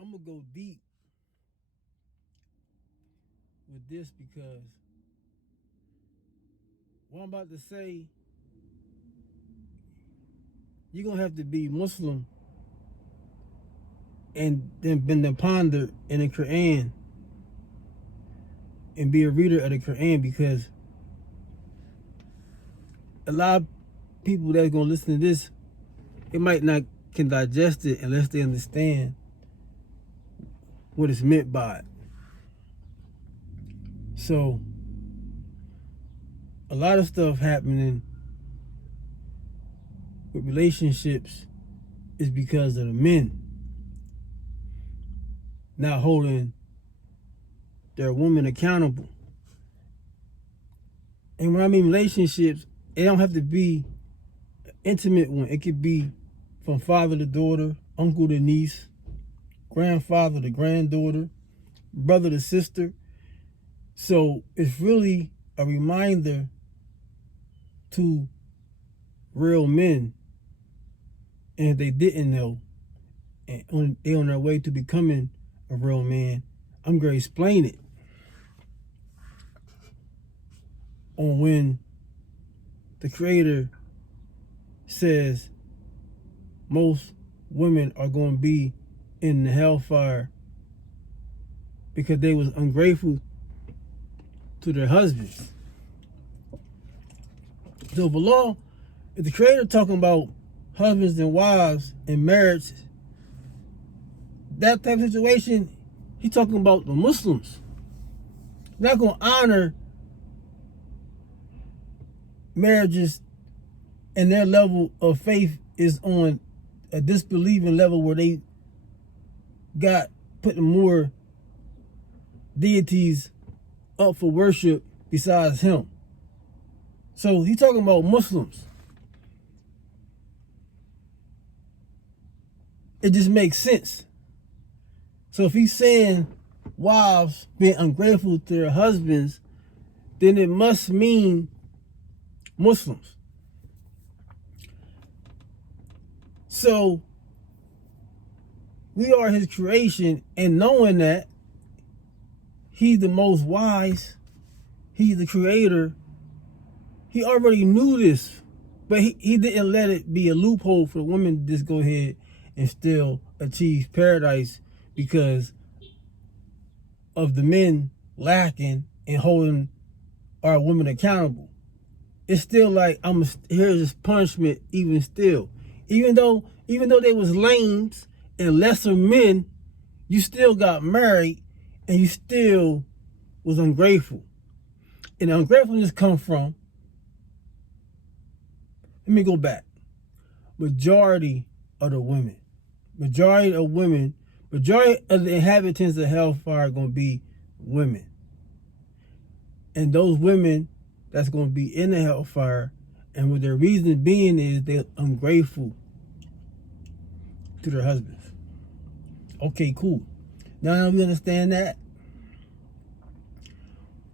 I'm going to go deep with this because what I'm about to say, you're going to have to be Muslim and then ponder in the Quran and be a reader of the Quran, because a lot of people that's going to listen to this, it might not can digest it unless they understand what it's meant by it. So a lot of stuff happening with relationships is because of the men not holding their woman accountable. And when I mean relationships, it don't have to be an intimate one. It could be from father to daughter, uncle to niece, grandfather to granddaughter, brother to sister. So it's really a reminder to real men, and if they didn't know, and they're on their way to becoming a real man, I'm going to explain it on when the Creator says most women are going to be in the hellfire because they was ungrateful to their husbands. So below, if the Creator talking about husbands and wives and marriage, that type of situation, he talking about the Muslims. Not going to honor marriages, and their level of faith is on a disbelieving level where they got putting more deities up for worship besides him. So he's talking about Muslims. It just makes sense. So if he's saying wives being ungrateful to their husbands, then it must mean Muslims. So we are his creation, and knowing that he's the most wise, he's the creator, he already knew this, but he didn't let it be a loophole for the women to just go ahead and still achieve paradise because of the men lacking and holding our women accountable. It's still like, here's this punishment even still. Even though they was lames and lesser men, you still got married and you still was ungrateful. And the ungratefulness come from, let me go back. Majority of the inhabitants of hellfire are going to be women. And those women that's going to be in the hellfire, and what their reason being is they're ungrateful to their husbands. Okay, cool. Now we understand that.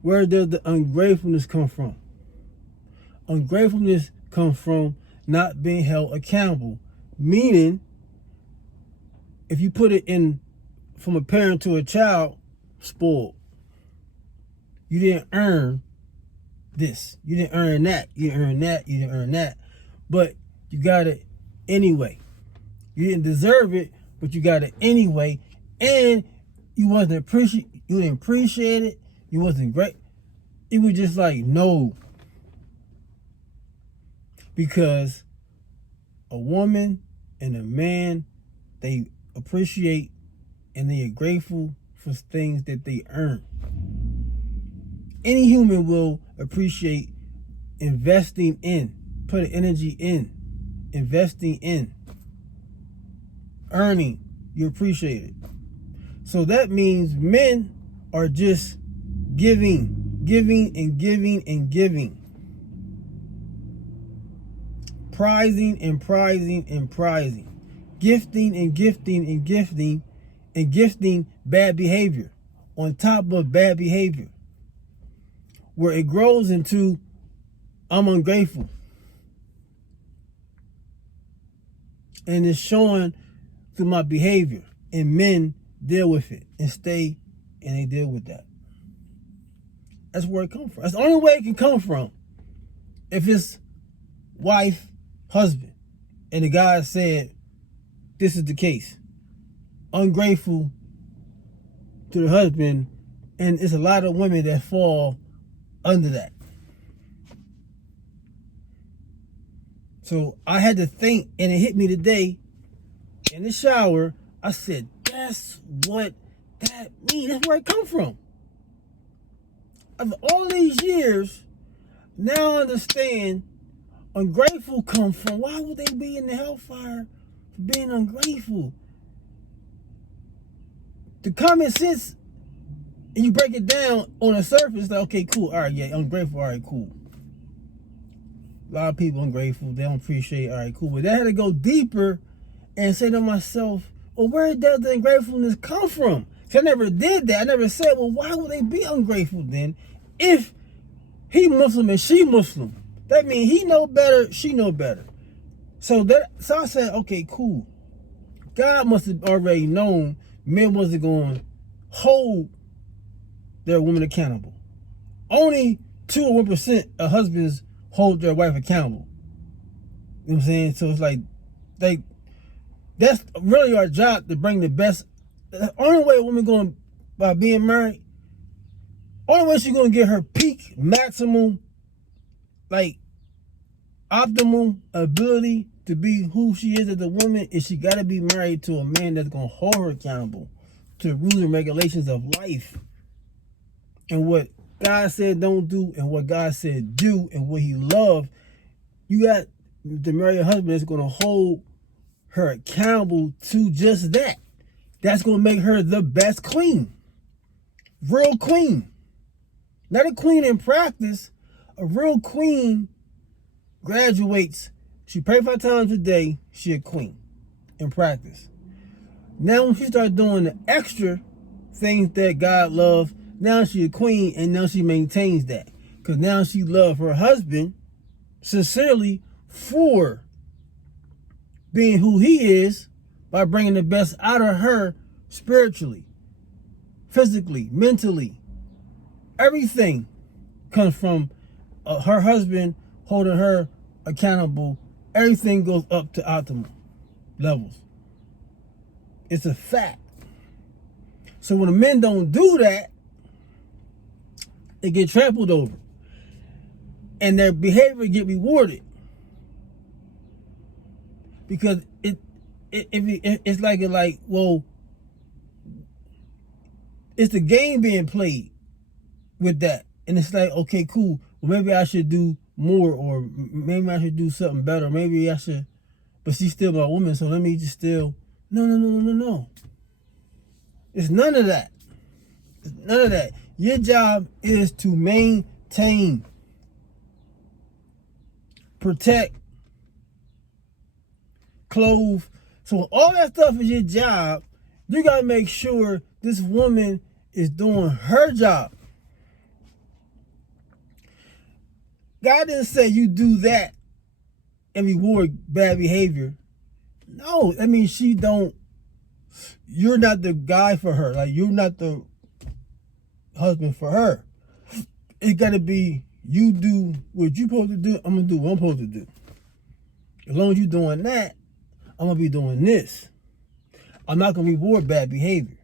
Where does the ungratefulness come from? Ungratefulness comes from not being held accountable. Meaning, if you put it in from a parent to a child, spoiled. You didn't earn this. You didn't earn that. You didn't earn that. You didn't earn that. But you got it anyway. You didn't deserve it, but you got it anyway. And you didn't appreciate it. You wasn't great. It was just like, no. Because a woman and a man, they appreciate and they are grateful for things that they earn. Any human will appreciate investing in, putting energy in, investing in, earning. You appreciate it. So that means men are just giving and giving and giving. Prizing and prizing and prizing. Gifting and gifting and gifting and gifting bad behavior on top of bad behavior. Where it grows into, I'm ungrateful. And it's showing through my behavior. And men deal with it and stay, and they deal with that. That's where it comes from. That's the only way it can come from. If it's wife, husband, and the guy said, this is the case. Ungrateful to the husband, and it's a lot of women that fall under that. So I had to think, and it hit me today in the shower. I said, that's what that means. That's where it comes from. After all these years, now I understand ungrateful comes from. Why would they be in the hellfire for being ungrateful? The common sense, and you break it down on the surface, like, okay, cool, all right, yeah, ungrateful, all right, cool. A lot of people ungrateful, they don't appreciate, all right, cool. But I had to go deeper and say to myself, well, where does the ungratefulness come from? So I never did that. I never said, well, why would they be ungrateful then? If he Muslim and she Muslim, that means he know better, she know better. So I said, okay, cool. God must have already known men wasn't going to hold their women accountable. Only 2 or 1% of husbands hold their wife accountable. You know what I'm saying? So it's like, that's really our job, to bring the best. The only way a woman going, by being married, only way she's going to get her peak, maximum, like optimal ability to be who she is as a woman, is she got to be married to a man that's going to hold her accountable to the rules and regulations of life, and what God said don't do, and what God said do, and what he loved. You got to marry a husband that's going to hold her accountable to just that. That's going to make her the best queen. Real queen. Not a queen in practice. A real queen graduates. She prays 5 times a day. She a queen in practice. Now when she starts doing the extra things that God loves, now she a queen, and now she maintains that. Because now she loves her husband sincerely for being who he is, by bringing the best out of her spiritually, physically, mentally. Everything comes from her husband holding her accountable. Everything goes up to optimal levels. It's a fact. So when the men don't do that, they get trampled over, and their behavior get rewarded, because it's like, well, it's the game being played with that, and it's like, okay, cool, well, maybe I should do more, or maybe I should do something better, maybe I should, but she's still my woman, so let me just still, no. It's none of that. It's none of that. Your job is to maintain, protect, clothe. So all that stuff is your job. You got to make sure this woman is doing her job. God didn't say you do that and reward bad behavior. No, I mean, you're not the guy for her. Like, you're not the husband for her. It got to be, you do what you're supposed to do, I'm going to do what I'm supposed to do. As long as you're doing that, I'm going to be doing this. I'm not going to reward bad behavior.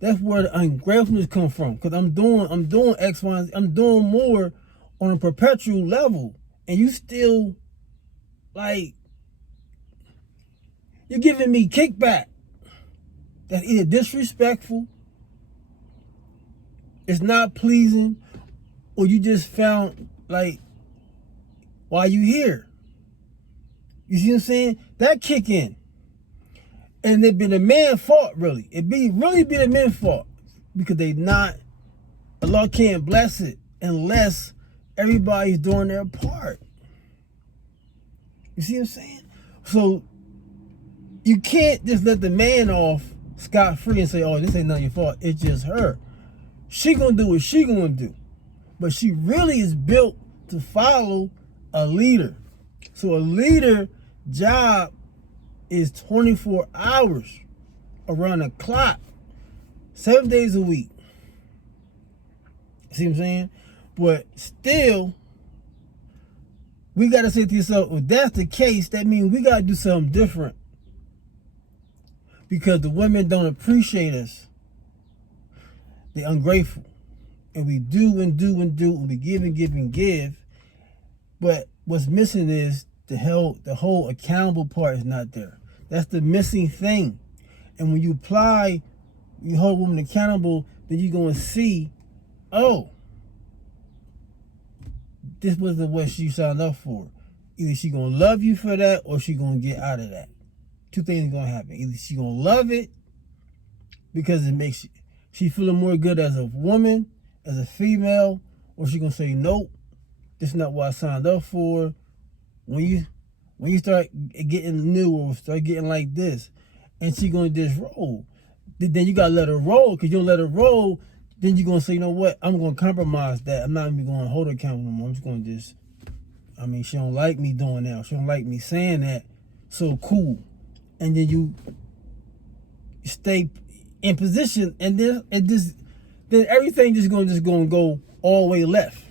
That's where the ungratefulness comes from. Because I'm doing X, Y, and Z. I'm doing more on a perpetual level. And you still, like, you're giving me kickback. That's either disrespectful, it's not pleasing, or you just found, like, why you here? You see what I'm saying? That kick in. And it be the man's fault, really. Really be the men's fault. Because Allah can't bless it unless everybody's doing their part. You see what I'm saying? So you can't just let the man off scot-free and say, oh, this ain't none of your fault. It's just her. She gonna do what she gonna do. But she really is built to follow a leader. So a leader job is 24 hours around the clock, 7 days a week. See what I'm saying? But still, we got to say to yourself, if that's the case, that means we got to do something different. Because the women don't appreciate us. They're ungrateful. And we do and do and do, and we give and give and give. But what's missing is the whole accountable part is not there. That's the missing thing. And when you hold women accountable, then you're going to see, oh, this wasn't what she signed up for. Either she going to love you for that, or she going to get out of that. Two things going to happen. Either she going to love it because it makes she feeling more good as a woman, as a female, or she going to say, nope, this is not what I signed up for. When you start getting new or start getting like this, and she going to just roll, then you got to let her roll. Because you don't let her roll, then you're going to say, you know what, I'm going to compromise that. I'm not even going to hold her accountable no more. I'm just going to she don't like me doing that. She don't like me saying that. So cool. And then you stay in position, and then everything just going to go all the way left.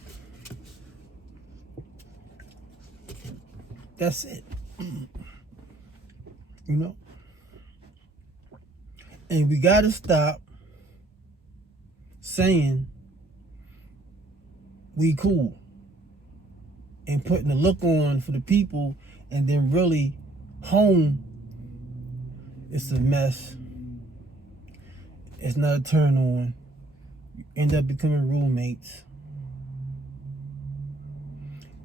That's it. You know? And we got to stop saying we cool and putting the look on for the people, and then really home, it's a mess. It's not a turn on. You end up becoming roommates.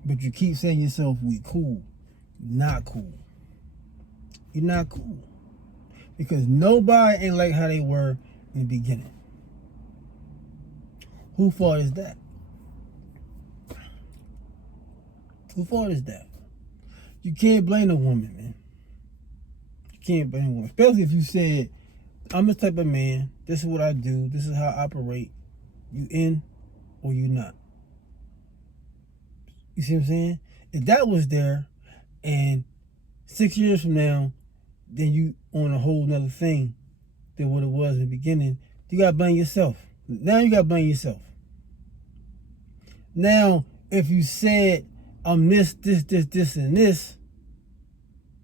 But you keep saying to yourself, we cool. You're not cool. You're not cool. Because nobody ain't like how they were in the beginning. Whose fault is that? Whose fault is that? You can't blame a woman, man. You can't blame a woman. Especially if you said, I'm this type of man. This is what I do. This is how I operate. You in or you not. You see what I'm saying? If that was there, and 6 years from now, then you on a whole nother thing than what it was in the beginning, you got to blame yourself. Now you got to blame yourself. Now, if you said, I'm this, and this,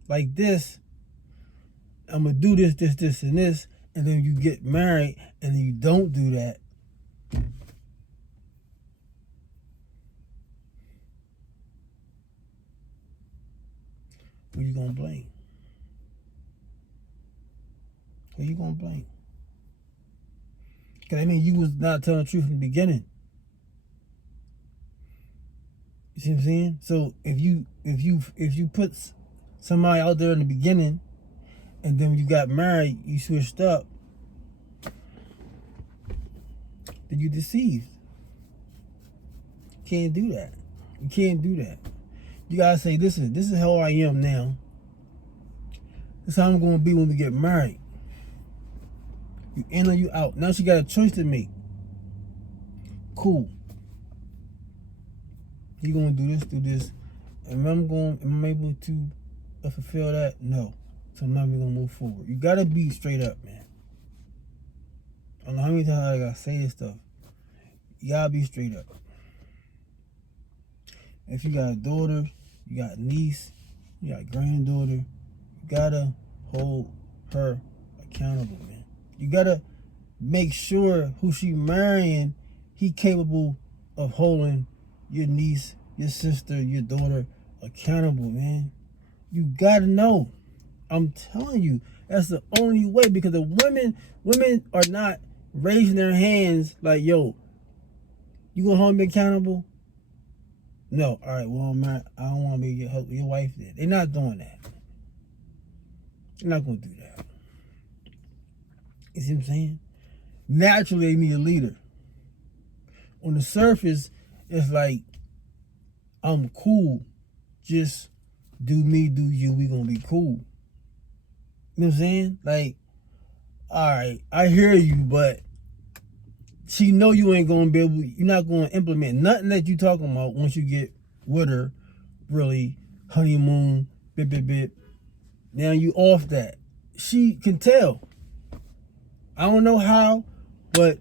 like this, I'm going to do this, and this, and then you get married, and then you don't do that, who you going to blame? Who you going to blame? Because, you was not telling the truth from the beginning. You see what I'm saying? So if you put somebody out there in the beginning, and then when you got married, you switched up, then you deceived. You can't do that. You can't do that. You gotta say, this is how I am now. This is how I'm gonna be when we get married. You in or you out. Now she got a choice to make. Cool. You gonna do this. And am I able to fulfill that? No. So I'm not even gonna move forward. You gotta be straight up, man. I don't know how many times I gotta say this stuff. You gotta be straight up. If you got a daughter, you got a niece, you got a granddaughter, you gotta hold her accountable, man. You gotta make sure who she marrying, he capable of holding your niece, your sister, your daughter accountable, man. You gotta know. I'm telling you, that's the only way, because the women are not raising their hands like, yo, you gonna hold me accountable? No, all right, well, man, I don't want to be your wife then. They're not doing that. They're not gonna do that. You see what I'm saying? Naturally, they need a leader. On the surface, it's like, I'm cool. Just do me, do you. We gonna be cool. You know what I'm saying? Like, all right, I hear you, but she know you ain't gonna be able. You're not gonna implement nothing that you talking about once you get with her. Really, honeymoon, bit. Now you off that. She can tell. I don't know how, But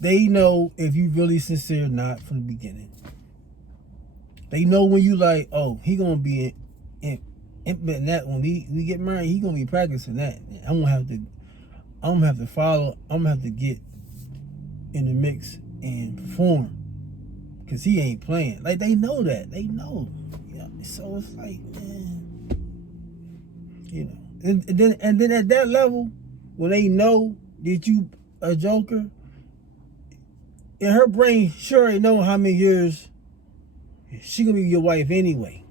they know if you really sincere or not from the beginning. They know when you like, oh, he gonna be implementing that when we get married. He gonna be practicing that. I'm gonna have to follow. I'm gonna have to get in the mix and perform, cause he ain't playing. Like, they know that. They know. Yeah. So it's like, man, you know. And then at that level, when they know that you a joker, in her brain, she already know how many years she gonna be your wife anyway.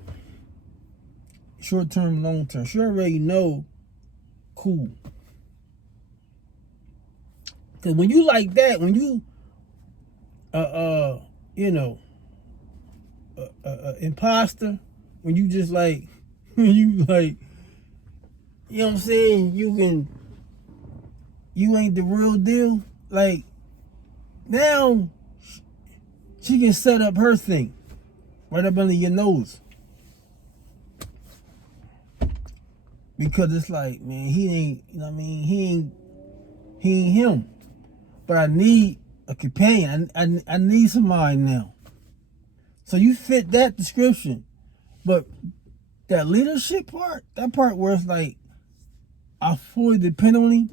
Short term, long term. She already know. Cool. Cause when you like that, when you you know, imposter, when you just like, when you like, you know what I'm saying? You ain't the real deal. Like, now she can set up her thing right up under your nose. Because it's like, man, he ain't, you know what I mean? He ain't him. But I need a companion. I need somebody now. So you fit that description. But that leadership part, that part where it's like, I fully depend on him,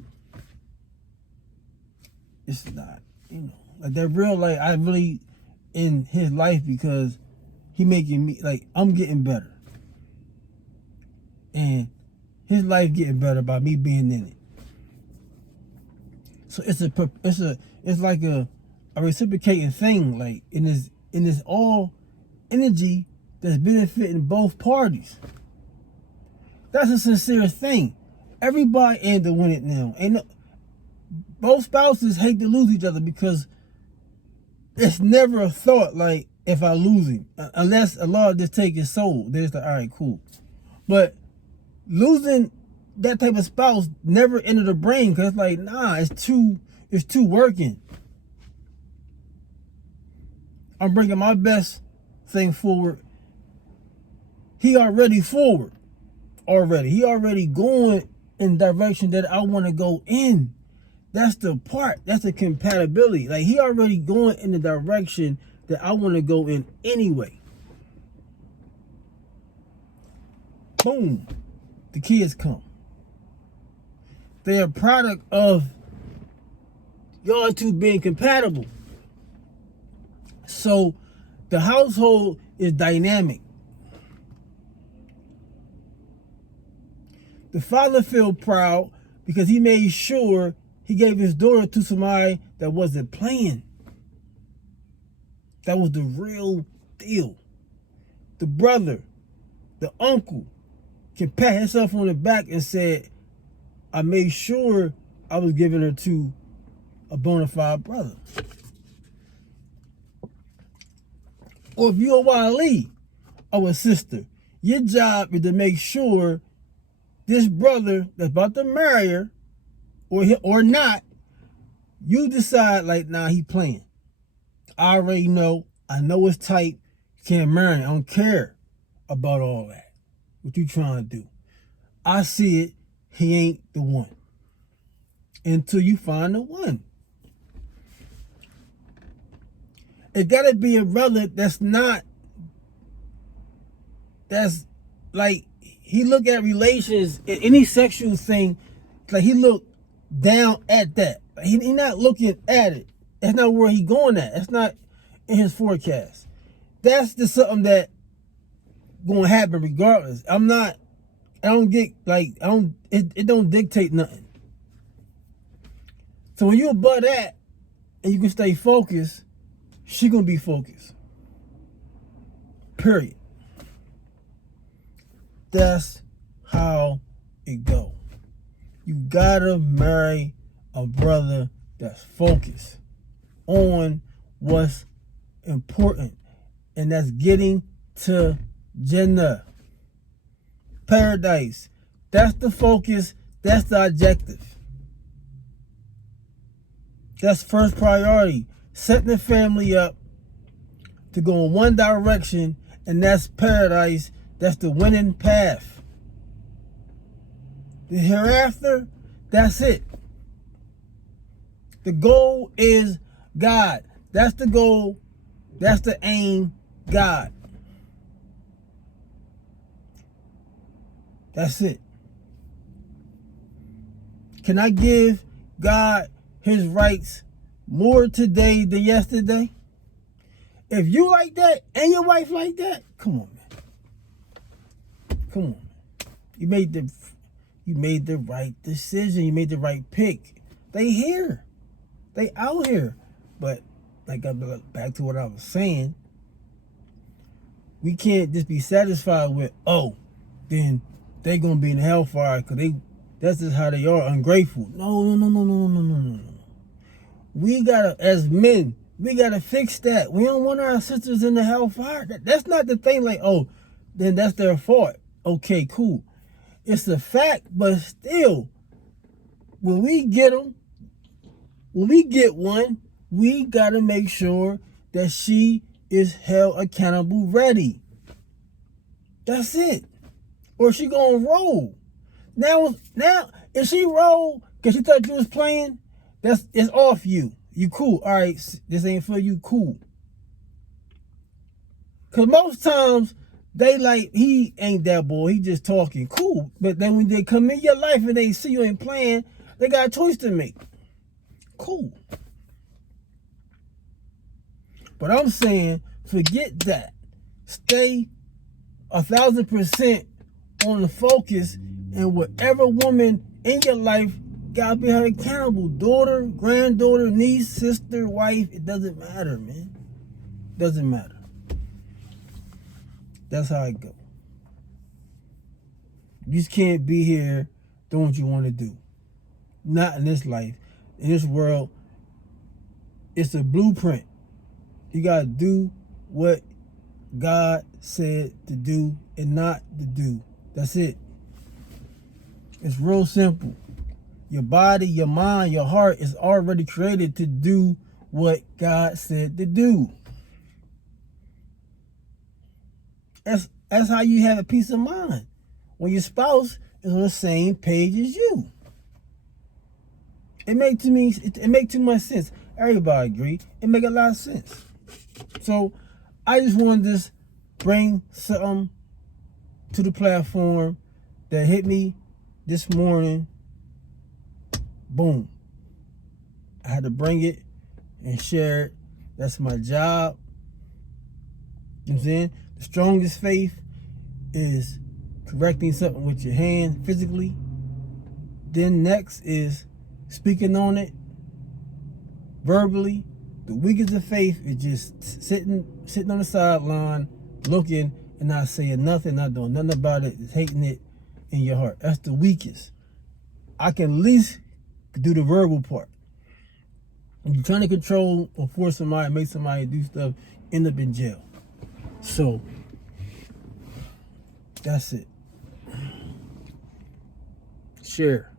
it's not, you know, like that real, like, I really in his life because he making me, like, I'm getting better. And his life getting better by me being in it. So it's like a reciprocating thing, like in this all energy that's benefiting both parties. That's a sincere thing. Everybody ain't to win it now. Both spouses hate to lose each other because it's never a thought like, if I lose him, unless Allah just take his soul. There's the, all right, cool. But losing that type of spouse never entered the brain, because it's like, nah, it's too working. I'm bringing my best thing forward. He already forward. He already going in the direction that I want to go in. That's the part. That's the compatibility. Like, he already going in the direction that I want to go in anyway. Boom. The kids come. They're a product of y'all two being compatible. So the household is dynamic. The father feel proud because he made sure he gave his daughter to somebody that wasn't playing. That was the real deal. The brother, the uncle, can pat himself on the back and said, I made sure I was giving her to a bona fide brother. Or if you're a wali or a sister, your job is to make sure this brother that's about to marry her, or not, you decide like, nah, he playing. I already know. I know it's tight. You can't marry him. I don't care about all that. What you trying to do? I see it. He ain't the one. Until you find the one. It gotta be a brother that's like, he look at relations, any sexual thing, like he look down at that. He not looking at it. That's not where he going at. That's not in his forecast. That's just something that gonna happen regardless. It don't dictate nothing. So when you above that and you can stay focused, she gonna be focused. Period. That's how it go. You gotta marry a brother that's focused on what's important, and that's getting to Jannah, paradise. That's the focus. That's the objective. That's first priority. Setting the family up to go in one direction, and that's paradise. That's the winning path. The hereafter, that's it. The goal is God. That's the goal. That's the aim. God. That's it. Can I give God his rights more today than yesterday? If you like that and your wife like that, come on, man. Come on. You made the right decision. You made the right pick. They here. They out here. But like back to what I was saying, we can't just be satisfied with, oh, then they gonna be in hellfire because that's just how they are, ungrateful. No. We gotta, as men, we gotta fix that. We don't want our sisters in the hellfire. That's not the thing. Like, oh, then that's their fault. Okay, cool. It's a fact, but still, when we get them, when we get one, we gotta make sure that she is held accountable, ready. That's it. Or she gonna roll. Now, if she roll because she thought you was playing, it's off you. You cool. All right, this ain't for you. Cool. Because most times, they like, he ain't that boy. He just talking. Cool. But then when they come in your life and they see you ain't playing, they got a choice to make. Cool. But I'm saying, forget that. Stay 1,000% on the focus, and whatever woman in your life gotta be held accountable. Daughter, granddaughter, niece, sister, wife, it doesn't matter, man. Doesn't matter. That's how it go. You just can't be here doing what you want to do. Not in this life. In this world, it's a blueprint. You gotta do what God said to do and not to do. That's it. It's real simple. Your body, your mind, your heart is already created to do what God said to do. That's how you have a peace of mind. When your spouse is on the same page as you. It make too much sense. Everybody agree. It make a lot of sense. So I just wanted to just bring something to the platform that hit me this morning. Boom. I had to bring it and share it. That's my job. You know what I'm saying? The strongest faith is correcting something with your hand physically. Then next is speaking on it verbally. The weakest of faith is just sitting on the sideline, looking and not saying nothing, not doing nothing about it, just hating it in your heart. That's the weakest. I can at least do the verbal part. If you're trying to control or force somebody, make somebody do stuff, end up in jail. So that's it. Share.